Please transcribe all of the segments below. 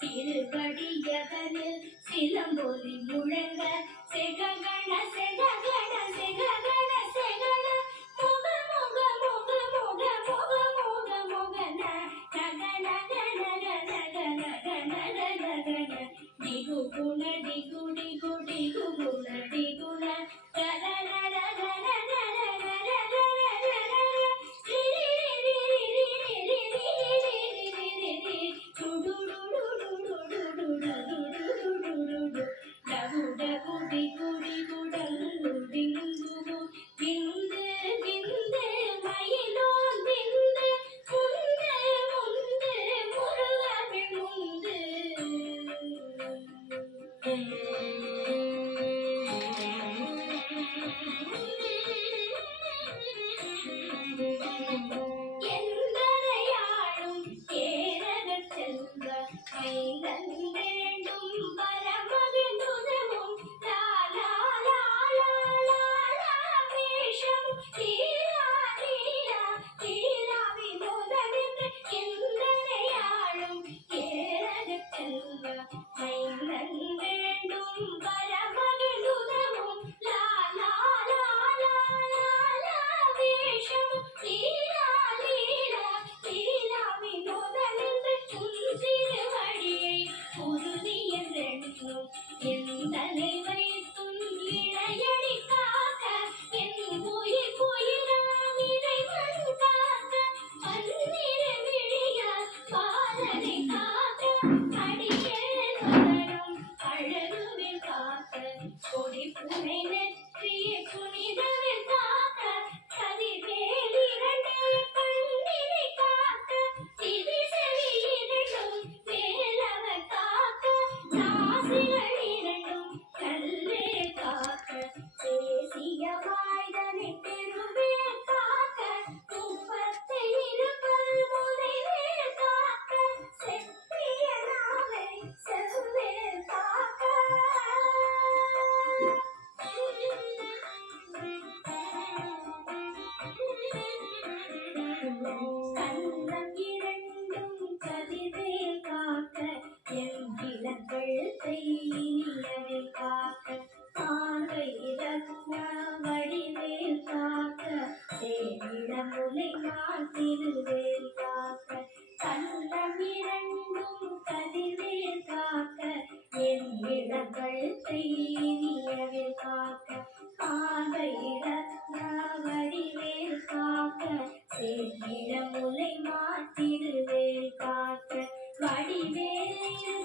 திருவடியதனில் சிலம்பொலி முழங்க செககண செககண செககண செகண முக முக முக முக முக முக முகன நக நக நக நக நக நக நக டிகு குண டிகு டிகு டிகு குண டிகுண கர நர நர நர நர நர நர ரி ரி ரி ரி ரி ரி ரி ரி ரி ரி ரி டு டு டு டு டு டு டு டு டு டு டு டு டு டகு டகு டிகு டிகு டங்கு டிங்கு விந்து விந்து மயிலோன் விந்து முந்து முந்து முருகவிழ் முந்து எந்தனையாளும் ஏரகச் செல்வ மைந்தன் வேண்டும் பரமகிழ்ந்துதவும் லாலா லாலா லாலா வேஷம் லீலா லீலா லீலா வினோதமென்று எந்தனையாளும் ஏரகச் செல்வ மைந்தன் வேண்டும் பரமகிழ்ந்துதவும் லாலா லாலா லாலா வேஷம் லீலா லீலா லீலா வினோதமென்று திருவடியை உறுதி என்றெண்ணும் எந்தனை வைத்தும் இழையடி காக்க என் உயிர் உயிராம் இறைவன் காக்க பன்னிரு விழியால் பாலனை காக்க அடியேன் மகனும் அழகுவில் காக்க கொடி புனை நெற்றிய புனிதவில் காக்க கதிர்வேல் இரண்டு கண்ணினை காக்க திதி செவி இரண்டும் வேலவர் காக்க நாசிகள் இரண்டும் கல்லே காக்க தேசிய வாய்தனை பெருவேல் காக்க முப்பத்து இருபல் முறைவேல் காக்க செப்பிய நாவை செவ்வேல் காக்க கண்ணம் இரண்டும் கதிர்வேல் காக்க என் இளங்கழுத்தை இனியவேல் காக்க பார்வை ரத்ன வடிவேல் காக்க சேனிளமுலை நான் திருவேல் காக்க கண்ணம் இரண்டும் கதிர்வேல் காக்க என் இளங்கழுத்தை இனியவேல் காக்க பார்வை ரத்ன வடிவேல் காக்க சேனிளமுலை நான் திருவேல் காக்க வடிவேல்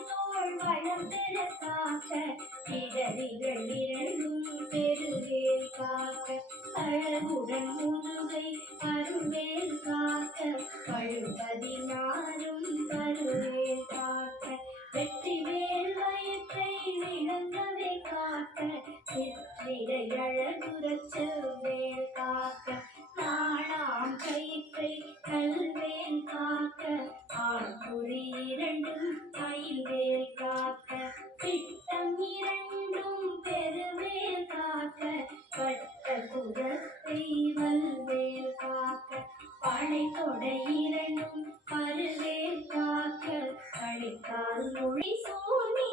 தோள் வளம் பெற காக்க இடரிகள் இரண்டும் பெருவேல் காக்க அழகுடன் முதுகை அருவேல் காக்க பழுபதினாரும் கருவேல் காக்க வெற்றிவேல் வயிற்றை விளங்கவே காக்க சிற்றிடை அழகுறச் செவ்வேல் காக்க நாணாம் கயிற்றை கல்வேல் காக்க ஆண்குறி இரண்டும் மயில்வேல் காக்க பிட்டம் இரண்டும் பெருவேல் காக்க பட்ட குரத்தை வல்வேல் காக்க பனை தொடை இரண்டும் பருவேல் காக்க கழிக்கால் மொழி Sony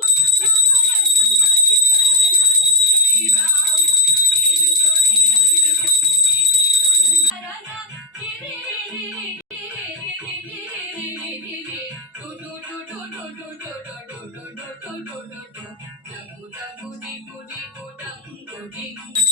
do do do do do do do do do do do do do do do do do do do